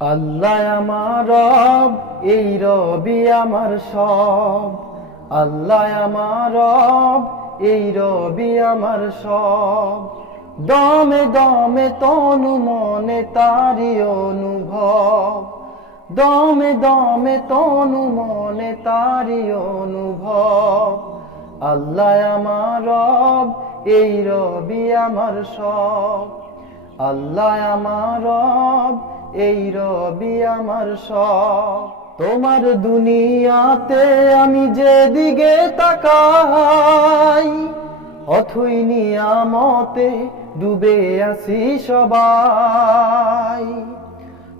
আল্লাহ আমার রব, এই রবি আমার সব। আল্লাহ আমার রব, এই রবি আমার সব। দমে দমে তনু মনে তারি অনুভব। দমে দমে তনু মনে তারি অনুভব। আল্লাহ আমার রব, এই রবি আমার সব। আল্লাহ আমার রব, এই রবি আমার সব। তোমার দুনিয়াতে আমি যেদিকে তাকাই, অথই নিয়ামতে ডুবে আছি সবাই।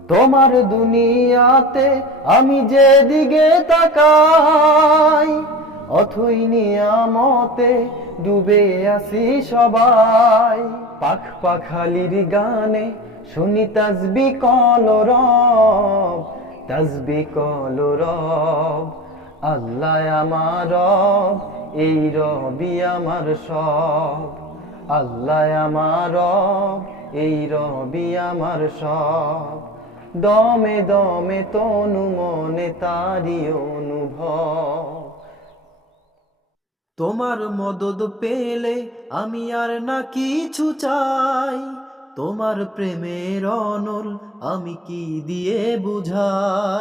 তোমার দুনিয়াতে আমি যেদিকে তাকাই, অথই নিয়ামতে ডুবে আছি সবাই। পাখ পাখালির গানে শুনি তাসবি কলরব, তাসবি কলরব। আল্লাহ আমার রব, এই রবি আমার সব। আল্লাহ আমার রব, এই রবি আমার সব। দমে দমে তনু মনে তারি অনুভব। তোমার মদদ পেলে আমি আর না কিছু চাই। তোমার প্রেমের অনল আমি কি দিয়ে বুঝাই।